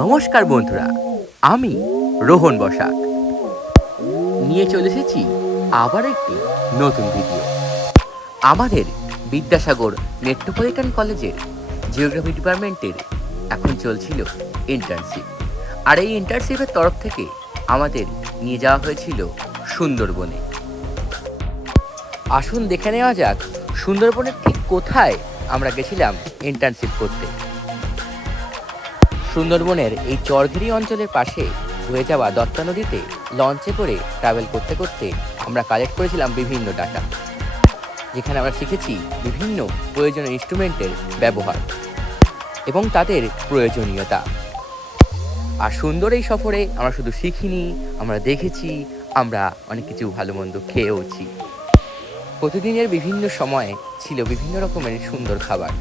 নমস্কার বন্ধুরা, আমি রোহন বসাক নিয়ে চলে এসেছি আবার একটি নতুন ভিডিও। আমাদের বিদ্যাসাগর মেট্রোপলিটন কলেজের জিওগ্রাফি ডিপার্টমেন্টের এখন চলছিল ইন্টার্নশিপ, আর এই ইন্টার্নশিপের তরফ থেকে আমাদের নিয়ে যাওয়া হয়েছিল সুন্দরবনে। আসুন দেখে নেওয়া যাক সুন্দরবনের ঠিক কোথায় আমরা গেছিলাম ইন্টার্নশিপ করতে। সুন্দরবনের এই চরঘেরি অঞ্চলের পাশে বয়ে যাওয়া দত্তা নদীতে লঞ্চে করে ট্রাভেল করতে করতে আমরা কালেক্ট করেছিলাম বিভিন্ন ডাটা, যেখানে আমরা শিখেছি বিভিন্ন প্রয়োজনীয় ইনস্ট্রুমেন্টের ব্যবহার এবং তাদের প্রয়োজনীয়তা। আর সুন্দর এই সফরে আমরা শুধু শিখিনি, আমরা দেখেছি, আমরা অনেক কিছু ভালো মন্দ খেয়েওছি। প্রতিদিনের বিভিন্ন সময়ে ছিল বিভিন্ন রকমের সুন্দর খাবার,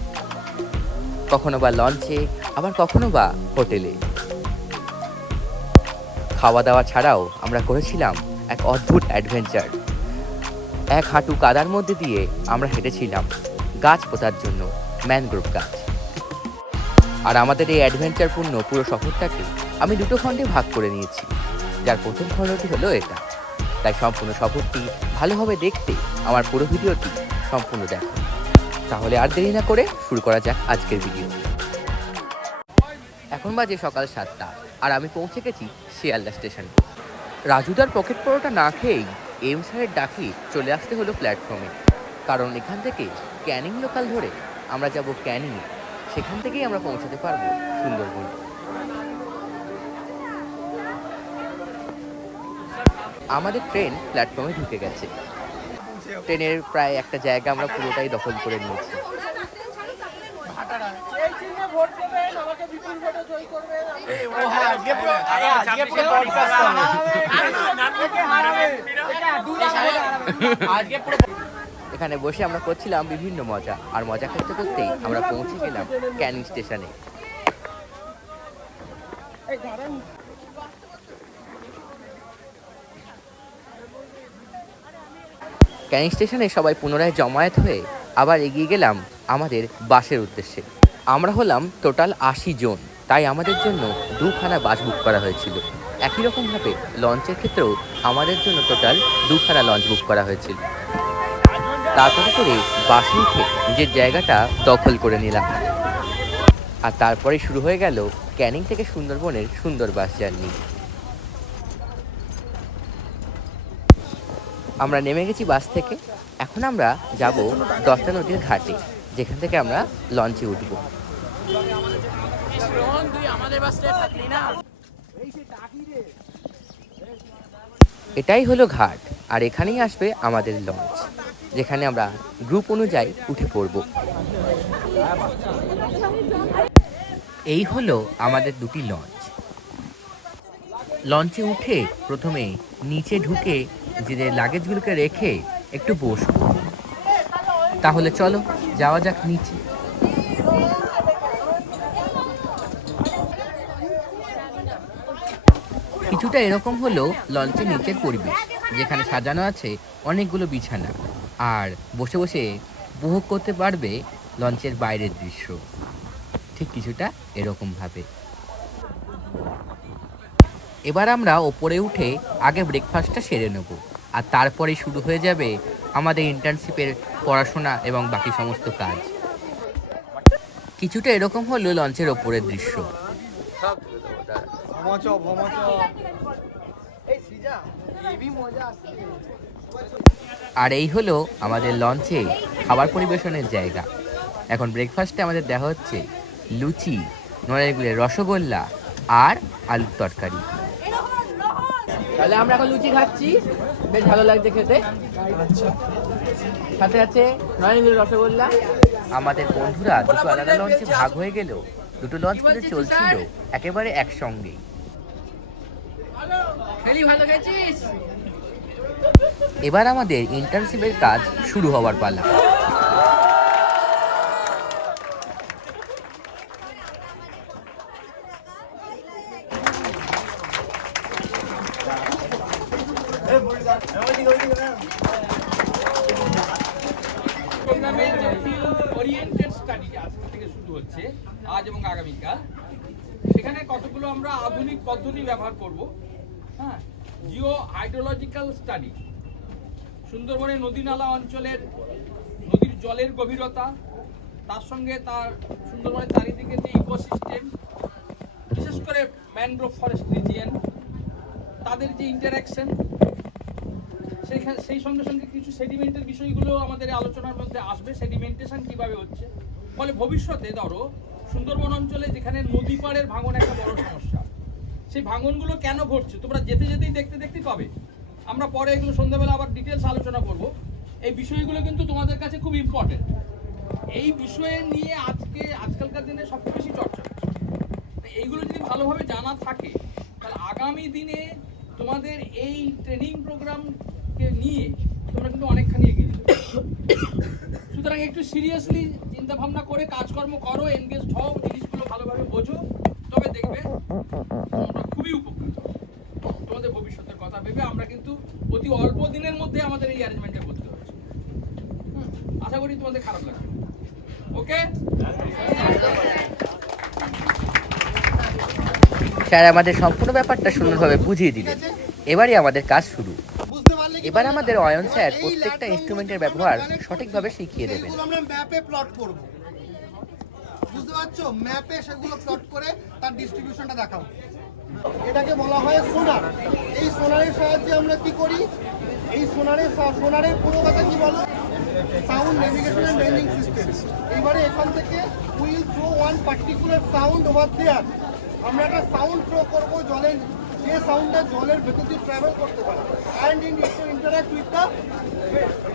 কখনো বা লঞ্চে, আবার কখনো বা হোটেলে। খাওয়া দাওয়া ছাড়াও আমরা করেছিলাম এক অদ্ভুত অ্যাডভেঞ্চার। এক হাঁটু কাদার মধ্যে দিয়ে আমরা হেঁটেছিলাম গাছ পোঁতার জন্য, ম্যানগ্রোভ গাছ। আর আমাদের এই অ্যাডভেঞ্চারপূর্ণ পুরো সফরটাকে আমি দুটো খণ্ডে ভাগ করে নিয়েছি, যার প্রথম খণ্ডটি হলো এটা। তাই সম্পূর্ণ সফরটি ভালোভাবে দেখতে আমার পুরো ভিডিওটি সম্পূর্ণ দেখো। তাহলে আর দেরি না করে শুরু করা যাক আজকের ভিডিও। এখন বাজে সকাল 7টা, আর আমি পৌঁছে গেছি শিয়ালদা স্টেশনে। রাজুদার পকেট পরোটা না খেয়েই এম স্যারের ডাকে চলে আসতে হলো প্ল্যাটফর্মে, কারণ এখান থেকে ক্যানিং লোকাল ধরে আমরা যাব ক্যানিংয়ে। সেখান থেকেই আমরা পৌঁছাতে পারবো সুন্দরবন। আমাদের ট্রেন প্ল্যাটফর্মে ঢুকে গেছে। ট্রেনের প্রায় একটা জায়গা আমরা পুরোটাই দখল করে নিয়েছি। এখানে বসে আমরা করছিলাম বিভিন্ন মজা, আর মজা করতে করতেই আমরা পৌঁছে গেলাম ক্যানিং স্টেশনে। ক্যানিং স্টেশনে সবাই পুনরায় জমায়েত হয়ে আবার এগিয়ে গেলাম আমাদের বাসের উদ্দেশ্যে। আমরা হলাম টোটাল 80 জন, তাই আমাদের জন্য দুখানা বাস বুক করা হয়েছিল। একই রকমভাবে লঞ্চের ক্ষেত্রেও আমাদের জন্য টোটাল দুখানা লঞ্চ বুক করা হয়েছিল। তারপরে করে বাসে উঠে নিজের জায়গাটা দখল করে নিলাম, আর তারপরে শুরু হয়ে গেল ক্যানিং থেকে সুন্দরবনের সুন্দর বাস জার্নি। আমরা নেমে গেছি বাস থেকে। এখন আমরা যাব দত্তা নদীর ঘাটে, যেখান থেকে আমরা লঞ্চে উঠব। এটাই হলো ঘাট, আর এখানেই আসবে আমাদের লঞ্চ, যেখানে আমরা গ্রুপ অনুযায়ী উঠে পড়ব। এই হলো আমাদের দুটি লঞ্চ। লঞ্চে উঠে প্রথমে নিচে ঢুকে নিজেদের লাগেজগুলোকে রেখে একটু বসবো। তাহলে চলো যাওয়া যাক নিচে। কিছুটা এরকম হলো লঞ্চের নিচের পরিবেশ, যেখানে সাজানো আছে অনেকগুলো বিছানা, আর বসে বসে উপভোগ করতে পারবে লঞ্চের বাইরের দৃশ্য। ঠিক কিছুটা এরকম ভাবে। এবার আমরা ওপরে উঠে আগে ব্রেকফাস্টটা সেরে নেব, আর তারপরে শুরু হয়ে যাবে আমাদের ইন্টার্নশিপের পড়াশোনা এবং বাকি সমস্ত কাজ। কিছুটা এরকম হলো লঞ্চের ওপরের দৃশ্য। আর এই হলো আমাদের লঞ্চে খাবার পরিবেশনের জায়গা। এখন ব্রেকফাস্টে আমাদের দেওয়া হচ্ছে লুচি, নড়াইগুলের রসগোল্লা আর আলুর তরকারি। তাহলে আমরা এখন লুচি খাচ্ছি, বেশ ভালো লাগছে খেতে। সাথে আছে নড়াইগুলের রসগোল্লা। আমাদের বন্ধুরা দুটো আলাদা লঞ্চে ভাগ হয়ে গেল, দুটো লঞ্চ করে চলছিল একেবারে একসঙ্গেই। এবার আমাদের ইন্টার্নশিপের কাজ শুরু হওয়ার পালা। ওরিয়েন্টেড স্টাডি আজকে থেকে শুরু হচ্ছে, আজ এবং আগামীকাল। সেখানে কতগুলো যেগুলো আমরা আধুনিক পদ্ধতি ব্যবহার করব। হ্যাঁ, জিও হাইড্রোলজিক্যাল স্টাডি, সুন্দরবনের নদী নালা অঞ্চলের নদীর জলের গভীরতা, তার সঙ্গে তার সুন্দরবনের চারিদিকে যে ইকোসিস্টেম, বিশেষ করে ম্যানগ্রোভ ফরেস্ট রিজিয়ন, তাদের যে ইন্টারাকশন, সেই সঙ্গে সঙ্গে কিছু সেডিমেন্টের বিষয়গুলো আমাদের আলোচনার মধ্যে আসবে। সেডিমেন্টেশন কিভাবে হচ্ছে, ফলে ভবিষ্যতে ধরো সুন্দরবন অঞ্চলে যেখানে নদী পাড়ের ভাঙন একটা বড় সমস্যা, সেই ভাঙনগুলো কেন ঘটছে তোমরা যেতে যেতেই দেখতে পাবে। আমরা পরে এগুলো সন্ধ্যাবেলা আবার ডিটেলস আলোচনা করব। এই বিষয়গুলো কিন্তু তোমাদের কাছে খুব ইম্পর্টেন্ট। এই বিষয়ে নিয়ে আজকালকার দিনে সবচেয়ে বেশি চর্চা হচ্ছে। এইগুলো যদি ভালোভাবে জানা থাকে, তাহলে আগামী দিনে তোমাদের এই ট্রেনিং প্রোগ্রামকে নিয়ে তোমরা কিন্তু অনেকখানি এগিয়ে যাবে। সুতরাং একটু সিরিয়াসলি চিন্তা ভাবনা করে কাজকর্ম করো, এনগেজড হও, জিনিসগুলো ভালোভাবে বোঝো, তবে দেখবে তোমরা খুবই উপকৃত। তোমাদের ভবিষ্যতের কথা ভেবে আমরা কিন্তু অতি অল্প দিনের মধ্যে আমাদের এই অ্যারেঞ্জমেন্টে করতে হয়েছে। আশা করি তোমাদের খারাপ লাগবে। ওকে, স্যার আমাদের সম্পূর্ণ ব্যাপারটা সুন্দরভাবে বুঝিয়ে দিলেন। এবারই আমাদের কাজ শুরু। এবার আমাদের অয়ন স্যার প্রত্যেকটা ইনস্ট্রুমেন্টের ব্যবহার সঠিকভাবে শিখিয়ে দেবেন। আমরা ম্যাপে প্লট করব, বুঝতে পারছো? ম্যাপে সেগুলো প্লট করে তার ডিস্ট্রিবিউশনটা দেখাবো। এটাকে বলা হয় সোনার। এই সোনারের সাহায্যে আমরা কি করি? এই সোনারের পুরো কথা কি বলো? Sound navigation and ranging system. এবারে এখান থেকে will throw one particular sound over there. আমরা একটা সাউন্ড থ্রো করবো জলের, যে সাউন্ডটা জলের ভেতর দিয়ে ট্রাভেল করতে পারে, and interact with the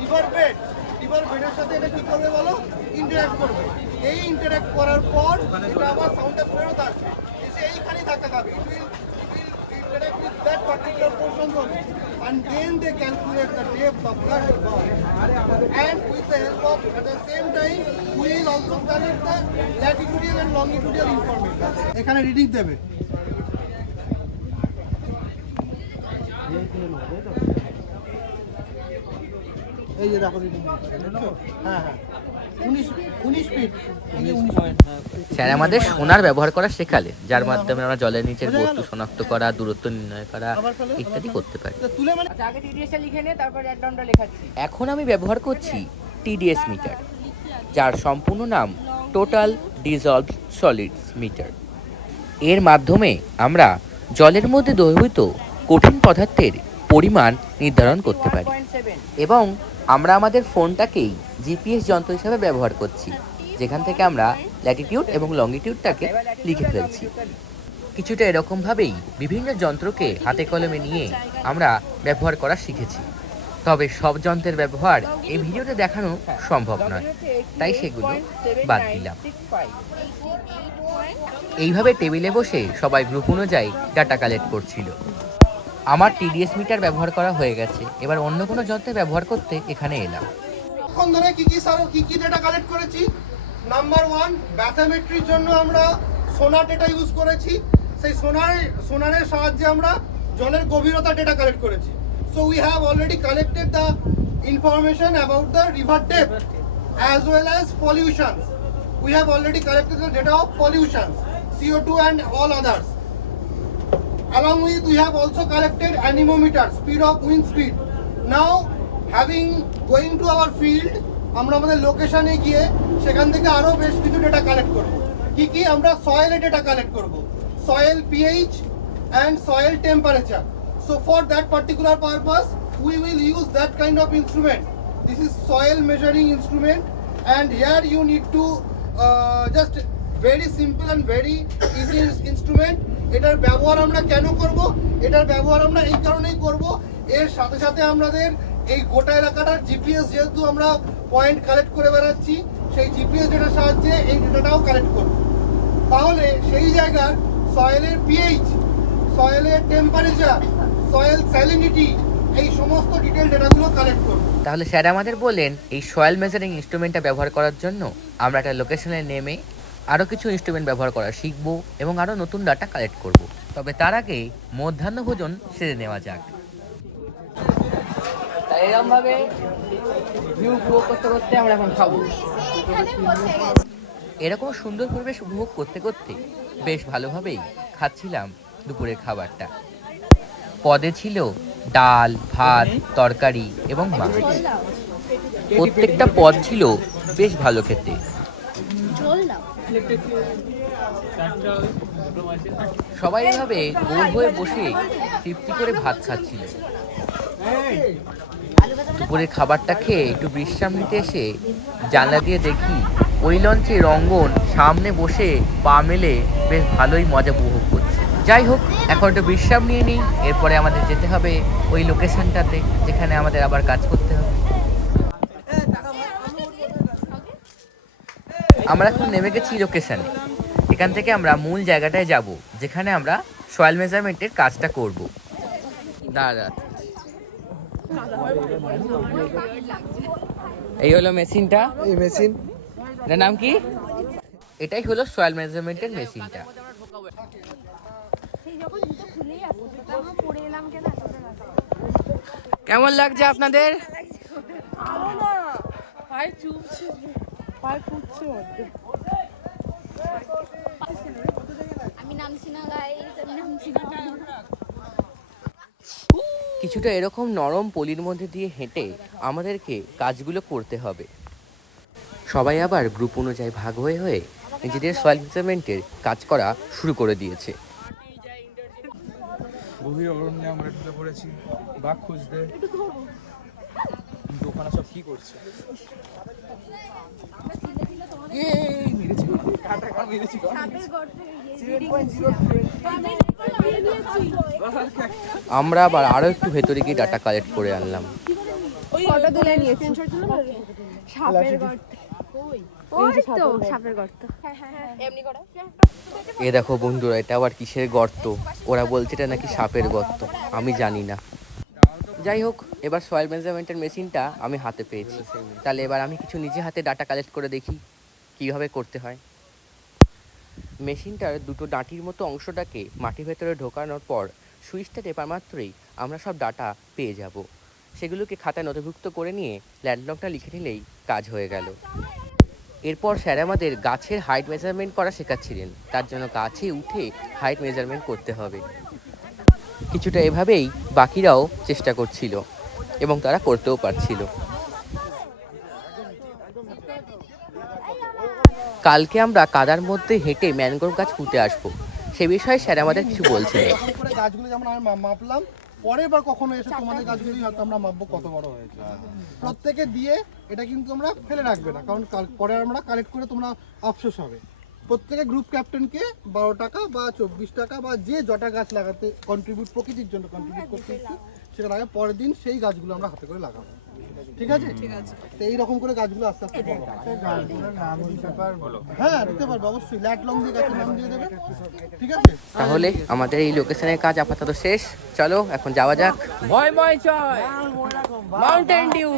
river bed. River বেডের সাথে এটা কি করবে বলো? ইন্টারাক্ট করবে। এই ইন্টারাক্ট করার পর এটা আবার সাউন্ডটা ফেরত আসবে, এসে এইখানেই ধাক্কা খাবে। Interact with that particular portion only, and then they calculate the depth of that ball. And with the help of, at the same time, we will also collect the latitudinal and longitudinal information. এখানে reading দেবে। এই যে দেখো reading দিচ্ছে, দেখছো? হ্যাঁ হ্যাঁ, 19 fit. এই যে 19 ফিট। স্যার আমাদের সোনার ব্যবহার করা শেখালে, যার মাধ্যমে আমরা জলের নিচের বস্তু শনাক্ত করা, দূরত্ব নির্ণয় করা ইত্যাদি করতে পারি। এখন আমি ব্যবহার করছি টিডিএস মিটার, যার সম্পূর্ণ নাম টোটাল ডিজলভড সলিডস মিটার। এর মাধ্যমে আমরা জলের মধ্যে দ্রবীভূত কঠিন পদার্থের পরিমাণ নির্ধারণ করতে পারি, এবং আমরা আমাদের ফোনটাকেই জিপিএস যন্ত্র হিসাবে ব্যবহার করছি, যেখান থেকে আমরা ল্যাটিটিউড এবং লঙ্গিটিউডটাকে লিখে ফেলছি। কিছুটা এরকমভাবেই বিভিন্ন যন্ত্রকে হাতে কলমে নিয়ে আমরা ব্যবহার করা শিখেছি। তবে সব যন্ত্রের ব্যবহার এই ভিডিওতে দেখানো সম্ভব নয়, তাই সেগুলো বাদ দিলাম। এইভাবে টেবিলে বসে সবাই গ্রুপ অনুযায়ী ডাটা কালেক্ট করছিল। আমার টিডিএস মিটার ব্যবহার করা হয়ে গেছে, এবার অন্য কোনো যন্ত্রে ব্যবহার করতে এখানে এলাম। এখন ধরে কি কি ডেটা কালেক্ট করেছি? নাম্বার 1, ব্যাথোমেট্রির জন্য আমরা সোনার ডেটা ইউজ করেছি। সেই সোনারের সাহায্যে আমরা জলের গভীরতা ডেটা কালেক্ট করেছি। So we have already collected the information about the river depth as well as pollution. We have already collected the data of pollution, CO2 and all others. Along with, we have also collected anemometer, speed of wind speed. Now, going to our field, আমরা আমাদের লোকেশনে গিয়ে সেখান থেকে আরো বেশ কিছু data collect করব। কি আমরা সয়েলের ডেটা কালেক্ট করব, soil pH and soil temperature. So for that particular purpose, we will use that kind of instrument. This is soil measuring instrument, and here you need to just very simple and very easy instrument. এটার ব্যবহার আমরা কেন করব? এটার ব্যবহার আমরা এই কারণেই করব, এর সাথে সাথে আমাদের এই গোটা এলাকাটার জিপিএস, যেহেতু আমরা পয়েন্ট কালেক্ট করে বেড়াচ্ছি, সেই জিপিএস ডেটার সাহায্যে এই ডেটাটাও কালেক্ট করব। তাহলে সেই জায়গার সয়েলের পিএইচ, সয়েলের টেম্পারেচার, সয়েল স্যালিনিটি, এই সমস্ত ডিটেল ডেটাগুলো কালেক্ট করব। তাহলে স্যার আমাদের বললেন এই সয়েল মেজারিং ইনস্ট্রুমেন্টটা ব্যবহার করার জন্য আমরা একটা লোকেশনে নেমে আরও কিছু ইনস্ট্রুমেন্ট ব্যবহার করা শিখবো এবং আরও নতুন ডাটা কালেক্ট করব। তবে তার আগে মধ্যাহ্ন ভোজন সেরে নেওয়া যাক। এরকমভাবে ভিউ উপভোগ করতে করতে আমরা এখন খাবো। এরকম সুন্দর পরিবেশ উপভোগ করতে করতে বেশ ভালোভাবেই খাচ্ছিলাম দুপুরের খাবারটা। পদে ছিল ডাল, ভাত, তরকারি এবং মাছ। প্রত্যেকটা পদ ছিল বেশ ভালো খেতে। সবাই এভাবে গোল হয়ে বসে তৃপ্তি করে ভাত খাচ্ছিল। দুপুরের খাবারটা খেয়ে একটু বিশ্রাম নিতে এসে জানলা দিয়ে দেখি ওই লঞ্চের অঙ্গন সামনে বসে পা মেলে বেশ ভালোই মজা উপভোগ করছে। যাই হোক, এখন একটু বিশ্রাম নিয়ে নিই, এরপরে আমাদের যেতে হবে ওই লোকেশনটাতে যেখানে আমাদের আবার কাজ করতে হবে। আমরা এখন নেমে গেছি লোকেশনে। এখান থেকে আমরা মূল জায়গাটায় যাব যেখানে আমরা সয়েল মেজারমেন্টের কাজটা করব। দাঁড়া, এই হলো মেশিনটা। এই মেশিন এটার নাম কি? এটাই হলো সয়েল মেজারমেন্টের মেশিনটা। কেমন লাগছে আপনাদের? কিছুটা এরকম নরম পলির মধ্যে দিয়ে হেঁটে আমাদেরকে কাজগুলো করতে হবে। সবাই আবার গ্রুপ অনুযায়ী ভাগ হয়ে হয়ে নিজেদের সয়েল মেজারমেন্টের কাজ করা শুরু করে দিয়েছে। গভীর অরণ্যে আমরা ঢুকে পড়েছি বাঘ খুঁজতে। কিন্তু ওখানে সব কি করছে? আমরা আবার আরো একটু ভেতরে গিয়ে ডাটা কালেক্ট করে আনলাম। এ দেখো বন্ধুরা, এটা আবার কিসের গর্ত? ওরা বলছে এটা নাকি সাপের গর্ত, আমি জানি না। যাই হোক, এবার সয়েল মেজারমেন্টের মেশিনটা আমি হাতে পেয়েছি। তাহলে এবার আমি কিছু নিজে হাতে ডাটা কালেক্ট করে দেখি কীভাবে করতে হয়। মেশিনটার দুটো ডাঁটির মতো অংশটাকে মাটির ভেতরে ঢোকানোর পর সুইচটা টেপা মাত্রই আমরা সব ডাটা পেয়ে যাব। সেগুলোকে খাতায় নথিভুক্ত করে নিয়ে ল্যান্ডলকটা লিখে নিলেই কাজ হয়ে গেল। এরপর স্যার আমাদের গাছের হাইট মেজারমেন্ট করা শেখাচ্ছিলেন। তার জন্য গাছে উঠে হাইট মেজারমেন্ট করতে হবে। কিছুটা এভাবেই বাকিরাও চেষ্টা করছিল এবং তারা করতেও পারছিল। কালকে আমরা কাদার মধ্যে হেঁটে ম্যানগ্রোভ গাছ পুঁতে আসবো, সে বিষয়ে স্যার আমাদের কিছু বলছিলেন। গাছগুলো যেমন আমি মাপলাম, পরে বা কখনো এসে তোমাদের গাছগুলি হয়তো আমরা মাপবো কত বড় হয়েছে। প্রত্যেকে দিয়ে এটা কিন্তু আমরা ফেলে রাখবে না, কারণ পরে আমরা কালেক্ট করে তোমরা আফসোস হবে। প্রত্যেকে গ্রুপ ক্যাপ্টেনকে 12 টাকা বা 24 টাকা বা যে জটা গাছ লাগাতে কন্ট্রিবিউট, প্রকৃতির জন্য কন্ট্রিবিউট করতে সেটা লাগে, পরের দিন সেই গাছগুলো আমরা হাতে করে লাগাবো। ঠিক আছে? তো এইরকম করে গাছগুলো আস্তে আস্তে বড় হবে। হ্যাঁ, দিতে পারবো অবশ্যই। ল্যাট লং দিয়ে গাছের নাম দিয়ে দেবে। ঠিক আছে? তাহলে আমাদের এই লোকেশনের কাজ আপাতত শেষ। চলো এখন যাওয়া যাক। ভয় ভয় চয় মাউন্টেন ডিউ।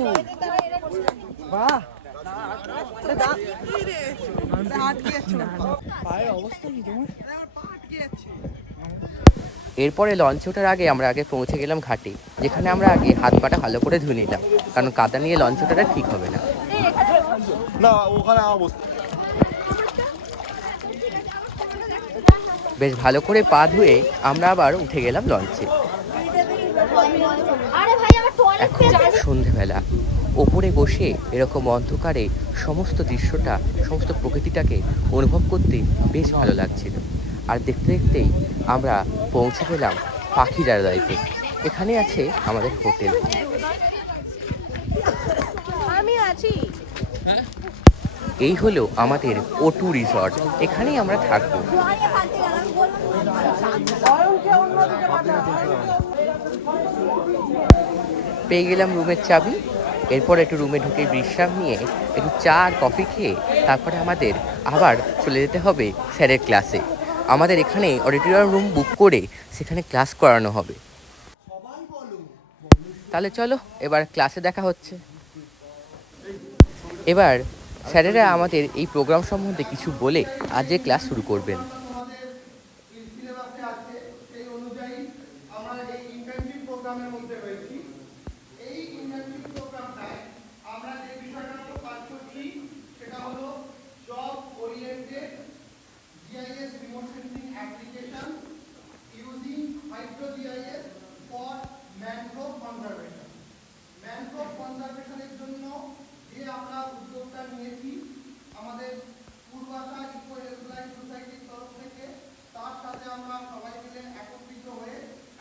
এরপরে লঞ্চে ওঠার আগে আমরা আগে পৌঁছে গেলাম ঘাটে, যেখানে আমরা আগে হাত পাটা ভালো করে ধুয়ে নিলাম, কারণ কাদা নিয়ে লঞ্চ ওঠাটা ঠিক হবে না। বেশ ভালো করে পা ধুয়ে আমরা আবার উঠে গেলাম লঞ্চে। এখন সন্ধেবেলা, ওপরে বসে এরকম অন্ধকারে সমস্ত দৃশ্যটা, সমস্ত প্রকৃতিটাকে অনুভব করতে বেশ ভালো লাগছিল। আর দেখতে দেখতেই আমরা পৌঁছে গেলাম পাখিরালয়তে। এখানে আছে আমাদের হোটেল। এই হলো আমাদের O2 রিসর্ট, এখানেই আমরা থাকবো। পেয়ে গেলাম রুমের চাবি। এরপর একটু রুমে ঢুকে বিশ্রাম নিয়ে একটু চা আর কফি খেয়ে তারপরে আমাদের আবার চলে যেতে হবে স্যারের ক্লাসে। আমাদের এখানে অডিটোরিয়াম রুম বুক করে সেখানে ক্লাস করানো হবে। তাহলে চলো এবার ক্লাসে দেখা হচ্ছে। এবার স্যারেরা আমাদের এই প্রোগ্রাম সম্বন্ধে কিছু বলে আজকে ক্লাস শুরু করবেন। GIS remote sensing application using hydro GIS for mangrove conservation. Mangrove কনজারভেশনের জন্য যে আমরা উদ্যোগটা নিয়েছি আমাদের পূর্বাশা ইকো হেল্পলাইন সোসাইটির তরফ থেকে, তার সাথে আমরা সবাই মিলে একত্রিত হয়ে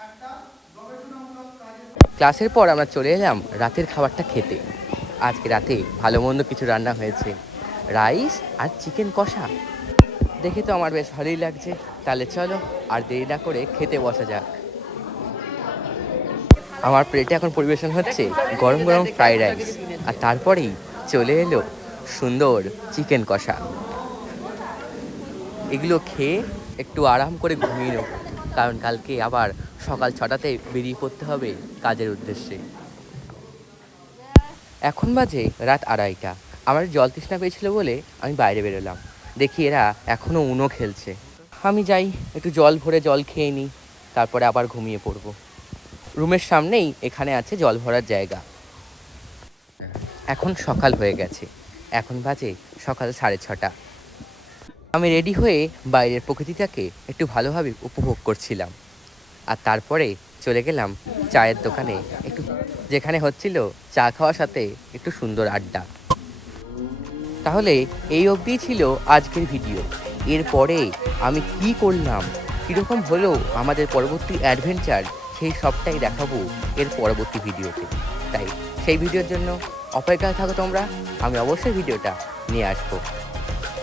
একটা গবেষণামূলক কাজে। ক্লাসের পর আমরা চলে এলাম রাতের খাবারটা খেতে। আজকে রাতে ভালো মন্দ কিছু রান্না হয়েছে, রাইস আর চিকেন কষা। দেখে তো আমার বেশ ভালোই লাগছে। তাহলে চলো আর দেরি না করে খেতে বসা যাক। আমার প্লেটে এখন পরিবেশন হচ্ছে গরম গরম ফ্রাইড রাইস, আর তারপরেই চলে এলো সুন্দর চিকেন কষা। এগুলো খেয়ে একটু আরাম করে ঘুমিয়ে নেব, কারণ কালকে আবার সকাল 6টাতে বেরিয়ে পড়তে হবে কাজের উদ্দেশ্যে। এখন বাজে রাত 2:30। আমার জল তৃষ্ণা পেয়েছিল বলে আমি বাইরে বেরোলাম। দেখি এরা এখনও উনো খেলছে। আমি যাই একটু জল ভরে জল খেয়ে নিই, তারপরে আবার ঘুমিয়ে পড়বো। রুমের সামনেই এখানে আছে জল ভরার জায়গা। এখন সকাল হয়ে গেছে, এখন বাজে সকাল 6:30। আমি রেডি হয়ে বাইরের প্রকৃতিটাকে একটু ভালোভাবে উপভোগ করছিলাম, আর তারপরে চলে গেলাম চায়ের দোকানে একটু, যেখানে হচ্ছিল চা খাওয়ার সাথে একটু সুন্দর আড্ডা। তাহলে এই অবধিই ছিল আজকের ভিডিও। এরপরে আমি কি করলাম, কীরকম হলো আমাদের পরবর্তী অ্যাডভেঞ্চার, সেই সবটাই দেখাবো এর পরবর্তী ভিডিওতে। তাই সেই ভিডিওর জন্য অপেক্ষায় থাকো তোমরা, আমি অবশ্যই ভিডিওটা নিয়ে আসবো।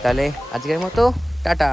তাহলে আজকের মতো টাটা।